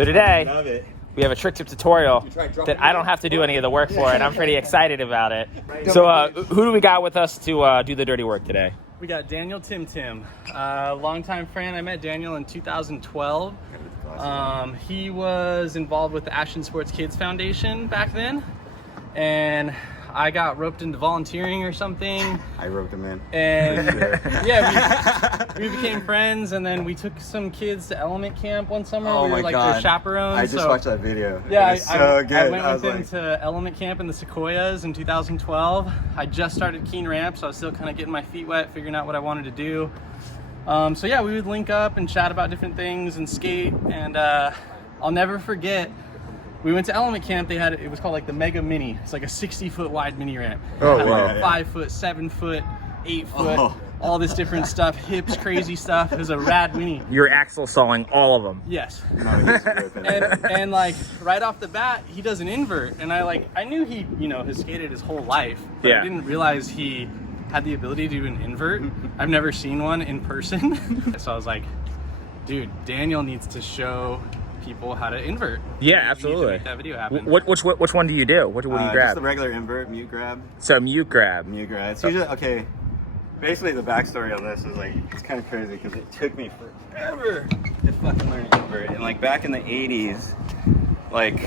So today, Love it. we have a trick tip tutorial that I don't have to do any of the work for, and I'm pretty excited about it. So who do we got with us to do the dirty work today? We got Daniel Tim, longtime friend. I met Daniel in 2012. He was involved with the Ashton Sports Kids Foundation back then, and I got roped into volunteering or something. I roped him in. And yeah, we became friends, and then we took some kids to element camp one summer. Oh we were my like God. their chaperones. I just watched that video. Yeah, it was so good. I went with him to element camp in the Sequoias in 2012. I just started Keen Ramp, so I was still kind of getting my feet wet, figuring out what I wanted to do. So yeah, we would link up and chat about different things and skate. And I'll never forget, we went to element camp. It was called like the Mega Mini. It's like a 60-foot wide mini ramp. Oh, it had wow. like 5 foot, 7 foot, 8 foot, all this different stuff, hips, crazy stuff. It was a rad mini. You're axle sawing all of them. Yes. And And like right off the bat, he does an invert, and I knew he, has skated his whole life, but Yeah. I didn't realize he had the ability to do an invert. I've never seen one in person. So I was like, dude, Daniel needs to show people how to invert. Yeah, We need to absolutely. make that video happen. Which one do you do? What do you just grab? the regular invert, mute grab. So mute grab. Mute grab. It's usually, okay, basically the backstory on this is like, it's kind of crazy because it took me forever to fucking learn invert. And like back in the 80s, like,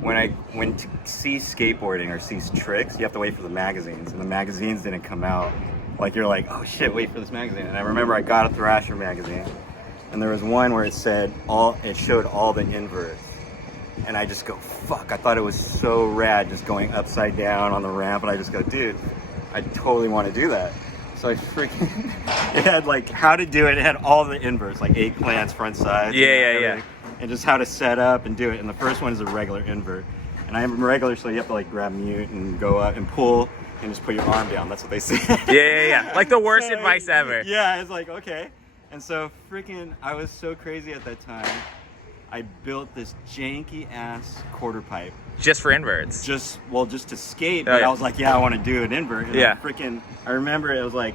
when I went to see skateboarding or see tricks, you have to wait for the magazines, and the magazines didn't come out. Like you're like, oh shit, wait for this magazine. And I remember I got a Thrasher magazine, and there was one where it showed all the inverts. And I just go, fuck, I thought it was so rad just going upside down on the ramp, and I just go, dude, I totally want to do that. So I freaking, it had like how to do it. It had all the inverts, like eggplants, front sides. Yeah. And just how to set up and do it. And the first one is a regular invert. And I'm regular, so you have to like grab mute and go up and pull and just put your arm down. That's what they say. Yeah. Like the worst advice ever. Yeah, it's like, okay. And so freaking, I was so crazy at that time. I built this janky ass quarter pipe. Just for inverts. Just to skate. Oh, But yeah. I was like, yeah, I want to do an invert. And Yeah. I remember it was like,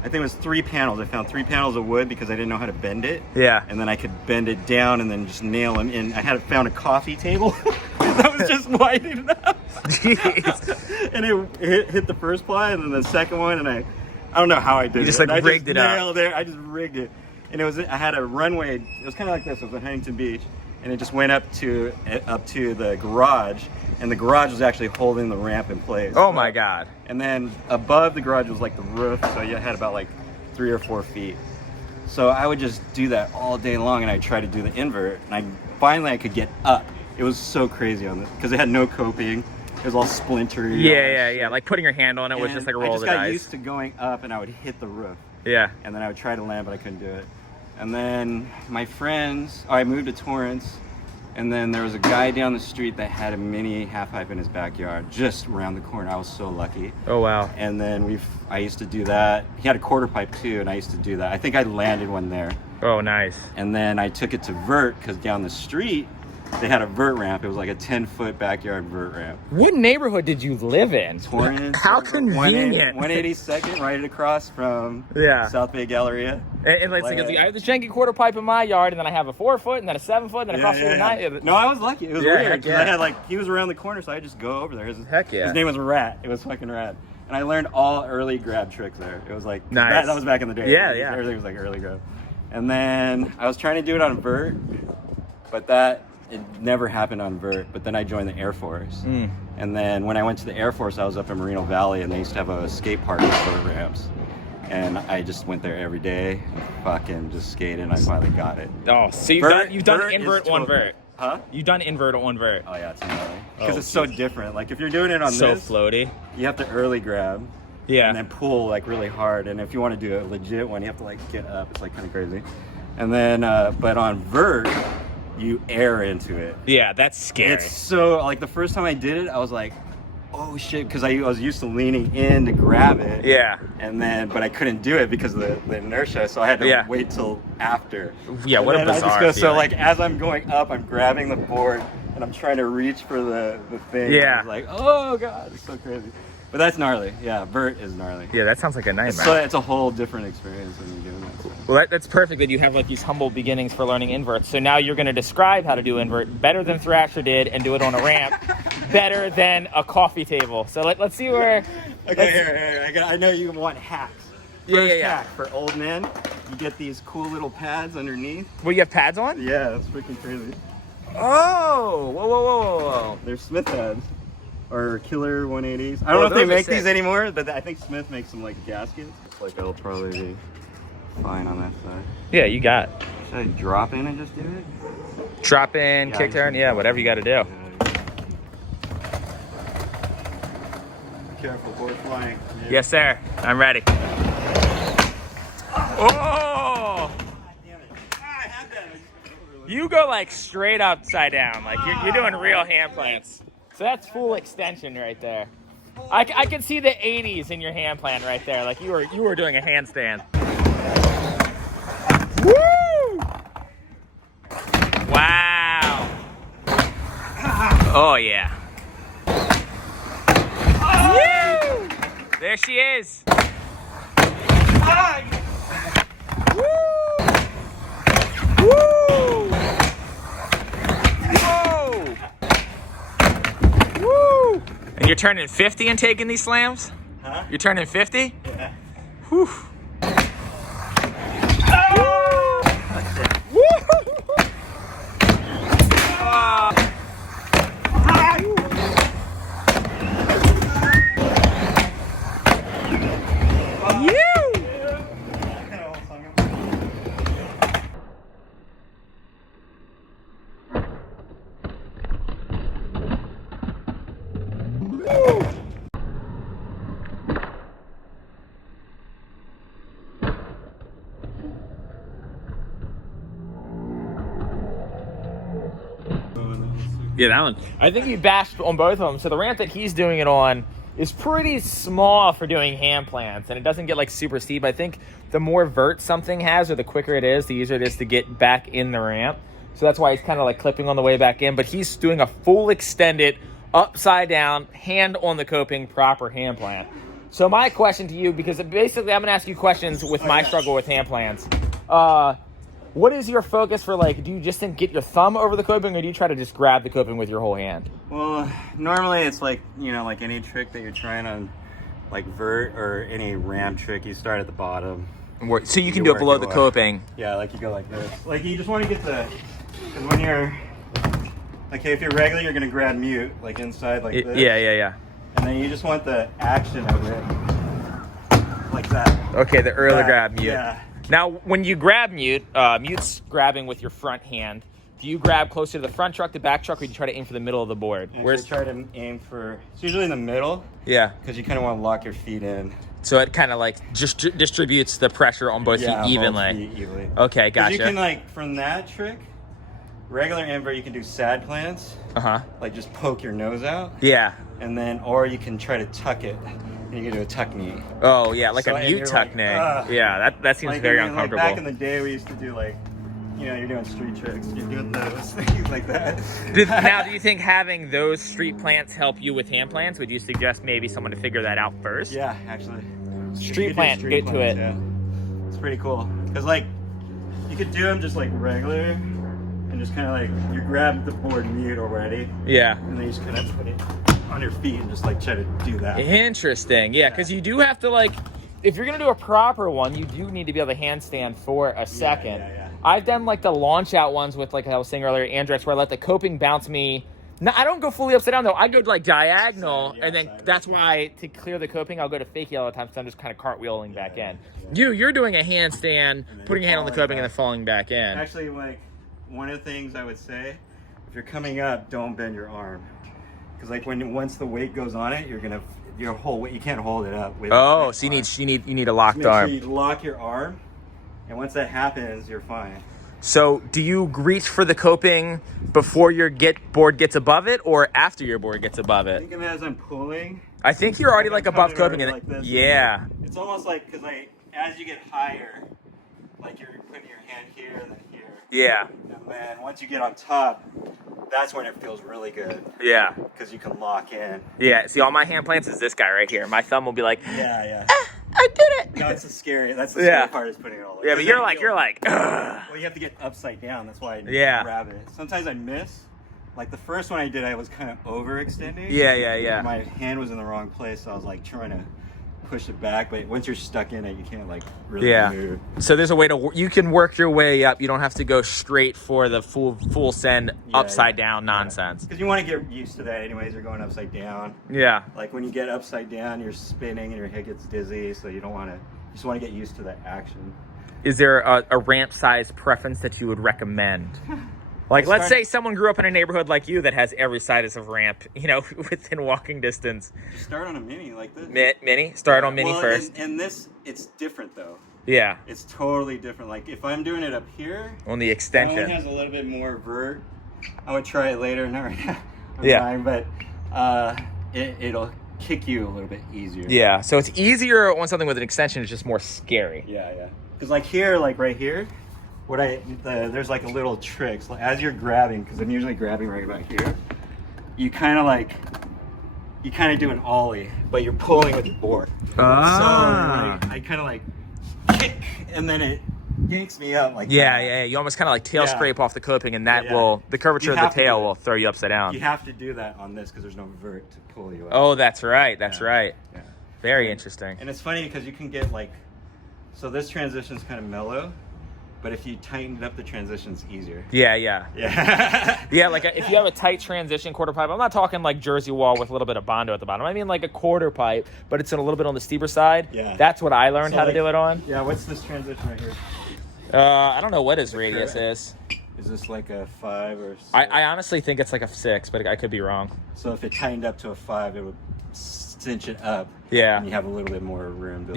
I think it was 3 panels. I found 3 panels of wood because I didn't know how to bend it. Yeah. And then I could bend it down and then just nail them in. I found a coffee table that was just wide enough. Jeez. And it hit the first ply and then the second one, and I don't know how I did it. You just like rigged it up. Nailed it. I just rigged it. And I had a runway. It was kind of like this. It was at Huntington Beach, and it just went up to the garage, and the garage was actually holding the ramp in place. Oh my God. And then above the garage was like the roof, so you had about like 3 or 4 feet. So I would just do that all day long, and I tried to do the invert, and finally I could get up. It was so crazy on this because it had no coping. It was all splintery. Yeah. Like putting your hand on it was just like a roll of the dice. I just got used to going up, and I would hit the roof. Yeah. And then I would try to land, but I couldn't do it. And then my friends, I moved to Torrance, and then there was a guy down the street that had a mini half pipe in his backyard, just around the corner. I was so lucky. Oh wow. And then I used to do that. He had a quarter pipe too, and I used to do that. I think I landed one there. Oh nice. And then I took it to vert because down the street they had a vert ramp. It was like a 10-foot backyard vert ramp. What neighborhood did you live in? Torrance. How convenient. 182nd, right across from Yeah. South Bay Galleria. And let's see, I have this janky quarter pipe in my yard, and then I have a 4-foot, and then a 7-foot, and then across the 9. No, I was lucky. It was Yeah, weird heck because I had he was around the corner, so I just go over there. Heck yeah. His name was Rat. It was fucking Rat. And I learned all early grab tricks there. It was like nice. That was back in the day. Yeah. Everything was like early grab. And then I was trying to do it on vert, but it never happened on vert. But then I joined the Air Force. And then when I went to the Air Force, I was up in Moreno Valley, and they used to have a skate park with vert ramps. And I just went there every day and fucking just skated, and I finally got it. Oh, so you've done invert on vert. Huh? You've done invert on vert. Oh yeah, it's gnarly. Because it's so different. Like if you're doing it on So this, floaty. you have to early grab. Yeah. And then pull like really hard. And if you want to do a legit one, you have to like get up. It's like kind of crazy. And then, but on vert, you air into it. Yeah, that's scary. It's so, like the first time I did it, I was like, oh shit, because I was used to leaning in to grab it. Yeah. And then, but I couldn't do it because of the inertia, so I had to wait till after. Yeah, what a bizarre So like as I'm going up, I'm grabbing the board and I'm trying to reach for the thing. Yeah. It's like, oh god, it's so crazy. But that's gnarly. Yeah, vert is gnarly. Yeah, that sounds like a nightmare. So it's a whole different experience when you're doing that. Well, that's perfect that you have like these humble beginnings for learning inverts. So now you're going to describe how to do invert better than Thrasher did and do it on a ramp better than a coffee table. So let's see where... Okay, here. I know you want hacks. First hack for old men, you get these cool little pads underneath. Well, you have pads on? Yeah, that's freaking crazy. Oh, whoa. They're Smith pads. Or Killer 180s. I don't know if they make these anymore, but I think Smith makes them like gaskets. Looks like it'll probably be fine on that side. Yeah, you got it. Should I drop in and just do it? Drop in, kick turn, yeah, whatever you got to do. Careful, board flying. Yeah. Yes, sir. I'm ready. Oh! You go like straight upside down. Like you're doing real hand plants. So that's full extension right there. I can see the 80s in your hand plant right there. Like you were doing a handstand. Woo! Wow. Oh yeah. Woo! There she is. Woo! Woo! Whoa! Woo! And you're turning 50 and taking these slams? Huh? You're turning 50? Yeah. Whew. Yeah, that one. I think he bashed on both of them. So the ramp that he's doing it on is pretty small for doing hand plants, and it doesn't get like super steep. I think the more vert something has, or the quicker it is, the easier it is to get back in the ramp. So that's why he's kind of like clipping on the way back in. But he's doing a full extended, upside down, hand on the coping, proper hand plant. So my question to you, because basically I'm gonna ask you questions with my struggle with hand plants. What is your focus for, like, do you just get your thumb over the coping, or do you try to just grab the coping with your whole hand? Well, normally it's like, you know, like any trick that you're trying on, like vert or any ramp trick, you start at the bottom. So you can do it below the coping. Yeah, like you go like this. Like you just want to get the, because when you're, okay, if you're regular, you're going to grab mute, like inside like this. Yeah. And then you just want the action of it, like that. Okay, the early grab mute. Yeah. Now, when you grab mute, mute's grabbing with your front hand. Do you grab closer to the front truck, the back truck, or do you try to aim for the middle of the board? Where's try to aim for? It's usually in the middle. Yeah. Because you kind of want to lock your feet in. So it kind of like just distributes the pressure on both feet evenly. Both feet evenly. Okay, gotcha. You can like from that trick, regular invert, you can do sad plants. Like just poke your nose out. Yeah. And then, or you can try to tuck it. And you can do a tuck knee. Oh yeah, like so, a mute tuck like, knee. Yeah, that seems like, very uncomfortable. Like back in the day, we used to do like, you know, you're doing street tricks, you're doing those things like that. Now, do you think having those street plants help you with hand plants? Would you suggest maybe someone to figure that out first? Yeah, actually. Street plant, get to it. Yeah. It's pretty cool. Because like, you could do them just like regular, and just kind of like, you grab the board mute already. Yeah. And then you just kind of put it on your feet and just like try to do that. Interesting. Yeah, because you do have to like, if you're gonna do a proper one, you do need to be able to handstand for a second. Yeah. I've done like the launch out ones with, like I was saying earlier, Andrex, where I let the coping bounce me. No, I don't go fully upside down though. I go like diagonal, and then that's why to clear the coping, I'll go to fakie all the time, so I'm just kind of cartwheeling back in. You're doing a handstand, putting your hand on the coping, and then falling back in. Actually, like one of the things I would say, if you're coming up, don't bend your arm. Because like once the weight goes on it, your whole weight, you can't hold it up. With so you need a locked arm. Make sure you lock your arm, and once that happens, you're fine. So do you reach for the coping before your board gets above it, or after your board gets above it? Think of it as I'm pulling. I think you're already like above coping. Like this. Yeah. It's almost like, because like as you get higher, like you're putting your hand here and then here. Yeah. And then once you get on top, that's when it feels really good. Yeah. Because you can lock in. Yeah. See, all my hand plants is this guy right here. My thumb will be like, Yeah. I did it. No, it's the scary. That's the scary part is putting it all the way. Yeah, but you're like, ugh. Well, you have to get upside down. That's why I grab it. Sometimes I miss. Like the first one I did, I was kind of overextending. Yeah. My hand was in the wrong place, so I was like trying to push it back. But once you're stuck in it, you can't like really move. So there's a way to you can work your way up. You don't have to go straight for the full send upside down nonsense. Because you want to get used to that anyways. You're going upside down. Yeah. Like when you get upside down, you're spinning and your head gets dizzy. So you don't want to. You just want to get used to that action. Is there a ramp size preference that you would recommend? Like, let's say someone grew up in a neighborhood like you that has every size of ramp, you know, within walking distance. Just start on a mini like this. Mini? Start on mini first. And this, it's different though. Yeah. It's totally different. Like if I'm doing it up here. On the extension. That one has a little bit more vert. I would try it later, not right now. I'm dying, but it'll kick you a little bit easier. Yeah, so it's easier on something with an extension. It's just more scary. Yeah. Because like here, like right here, there's like a little trick. So as you're grabbing, because I'm usually grabbing right about here, you kind of do an ollie, but you're pulling with the board. Ah. So I kind of like kick, and then it yanks me up like Yeah. You almost kind of like tail scrape off the coping, and that will, the curvature of the tail will throw you upside down. You have to do that on this because there's no vert to pull you up. Oh, that's right. That's right. Yeah. Very interesting. And it's funny because you can get like, so this transition's kind of mellow, but if you tighten up the transition's easier. Yeah. Yeah, like if you have a tight transition quarter pipe, I'm not talking like Jersey wall with a little bit of Bondo at the bottom. I mean like a quarter pipe, but it's a little bit on the steeper side. Yeah. That's what I learned how to do it on. Yeah, what's this transition right here? I don't know what his radius is. Is this like a 5 or 6? I honestly think it's like a 6, but I could be wrong. So if it tightened up to a 5, it would cinch it up. Yeah. And you have a little bit more room. To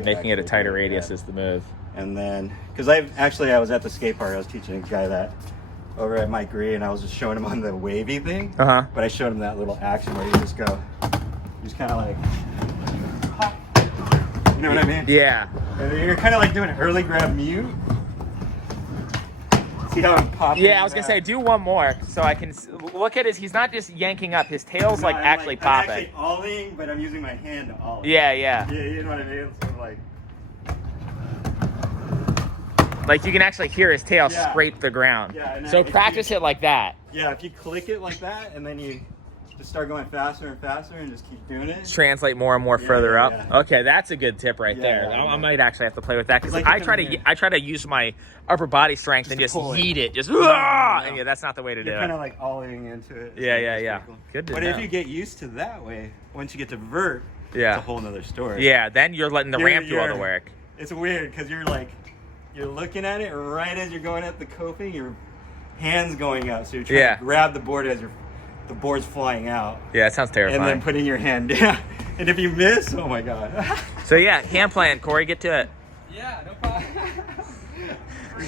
Making it a tighter radius is the move. And then, because I was at the skate park, I was teaching a guy that over at Mike Gree, and I was just showing him on the wavy thing. Uh-huh. But I showed him that little action where you just go, you just kind of like, hop. You know what I mean? Yeah. And you're kind of like doing an early grab mute. See how I'm popping? Yeah, I was going to say, do one more so I can look at he's not just yanking up, his tail's like actually popping. I'm actually ollieing, but I'm using my hand to ollie. Yeah. Yeah, you know what I mean? So like you can actually hear his tail scrape the ground. Yeah, so practice it like that. Yeah, if you click it like that, and then you just start going faster and faster and just keep doing it. Translate more and more further up. Yeah. Okay, that's a good tip right there. I might actually have to play with that because like I try to use my upper body strength and just yeet it. Just and that's not the way to do it. You're kind of like ollieing into it. Yeah. Good to know. But if you get used to that way, once you get to vert, it's a whole nother story. Yeah, then you're letting the ramp do all the work. It's weird because you're looking at it right as you're going up the coping, your hands going up, so you're trying to grab the board as the board's flying out. Yeah, it sounds terrifying. And then putting your hand down. And if you miss, oh my God. So Handplant, Corey, get to it. Yeah, no problem.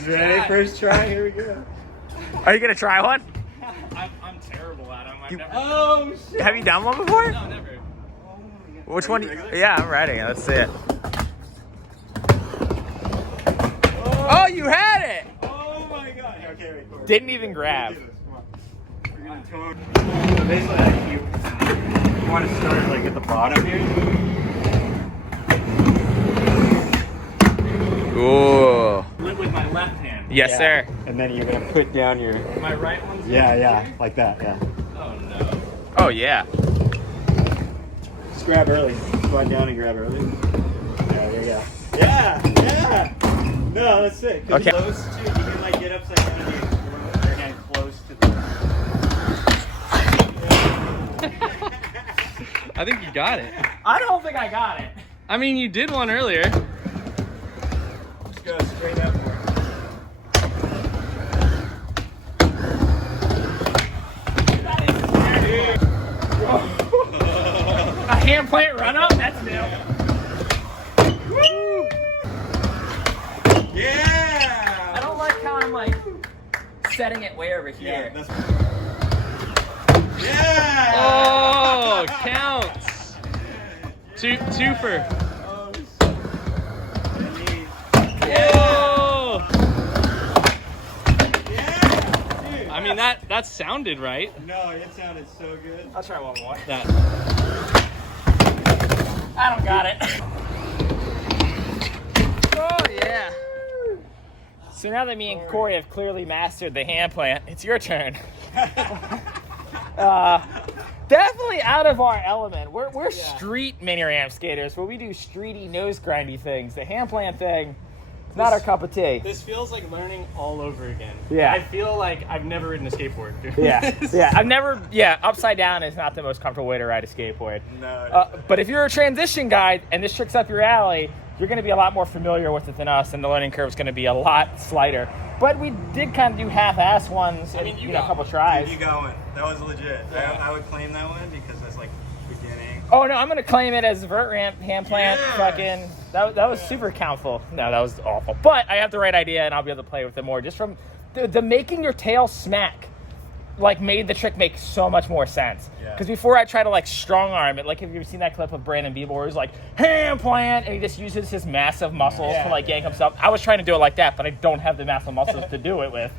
Ready? First try, here we go. Are you going to try one? I'm terrible at them. Oh, shit. Have you done one before? No, never. Which one? Yeah, I'm ready. Let's see it. Oh, you had it! Oh my God. Okay, wait, Corey. Didn't even grab. We're gonna tone. So basically, you want to start like at the bottom here. Ooh. With my left hand. Yes, sir. And then you're gonna put down your. My right one's like that. Yeah. Oh no. Oh yeah. Just grab early. Squat down and grab early. Yeah, there you go. Yeah. No, that's it. Okay. Close to, you can like get upside down and throw your hand close to the. I think you got it. I don't think I got it. I mean, you did one earlier. Just go straight up for A Handplant run up? That's new. Woo! Yeah! I don't like how I'm like setting it way over here. Yeah! Oh, counts. Twofer. Oh, Oh. yeah! I mean, that sounded right. No, it sounded so good. I'll try one more. That. I don't got it. Oh, yeah. So now that me and Corey have clearly mastered the hand plant, it's your turn. Definitely out of our element. We're street mini ramp skaters, where we do streety, nose grindy things. The hand plant thing, not our cup of tea. This feels like learning all over again. Yeah. I feel like I've never ridden a skateboard. Yeah. Upside down is not the most comfortable way to ride a skateboard. No. But if you're a transition guy and this trick's up your alley, you're going to be a lot more familiar with it than us, and the learning curve is going to be a lot slighter. But we did kind of do half-ass ones in a couple tries. You got one. That was legit. Yeah. I would claim that one because that's like beginning. Oh no, I'm going to claim it as vert ramp, hand plant, Yes. fucking. That was super countful. No, that was awful. But I have the right idea, and I'll be able to play with it more. Just from the making your tail smack, like, made the trick make so much more sense. Yeah. Because before I try to like strong arm it, like, have you ever seen that clip of Brandon Biebel where he's like hand plant and he just uses his massive muscles to like yank himself? I was trying to do it like that, but I don't have the massive muscles to do it with.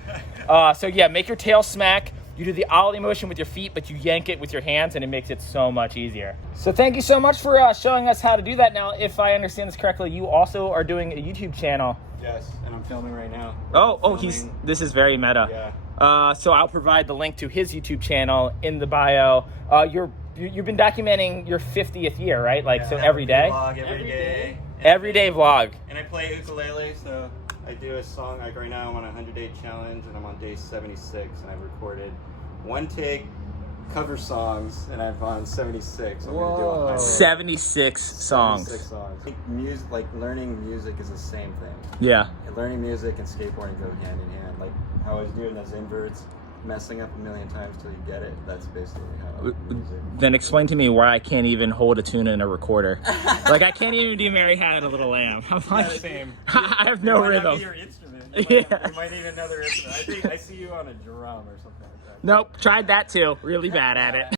So yeah, make your tail smack. You do the ollie motion with your feet, but you yank it with your hands, and it makes it so much easier. So thank you so much for showing us how to do that. Now, if I understand this correctly, you also are doing a YouTube channel. Yes, and I'm filming right now. This is very meta. Yeah. So I'll provide the link to his YouTube channel in the bio. You've been documenting your 50th year, right? Like, so every day? Vlog every day. Everyday vlog. And I play ukulele, so I do a song. Like right now I'm on a 100-day challenge, and I'm on day 76, and I've recorded one take cover songs, and I'm on 76. I'm gonna do 100. 76 songs. 76 songs. I think music, like learning music, is the same thing. Yeah. And learning music and skateboarding go hand in hand. Like how I was doing those inverts, messing up a million times till you get it. That's basically how music. Then explain to me why I can't even hold a tune in a recorder. Like, I can't even do Mary Had a Little Lamb. I'm like, Same. I have no It might not rhythm. be your instrument. Yeah. You might need another instrument. I think I see you on a drum or something like that. Nope, tried that too. Really bad at it.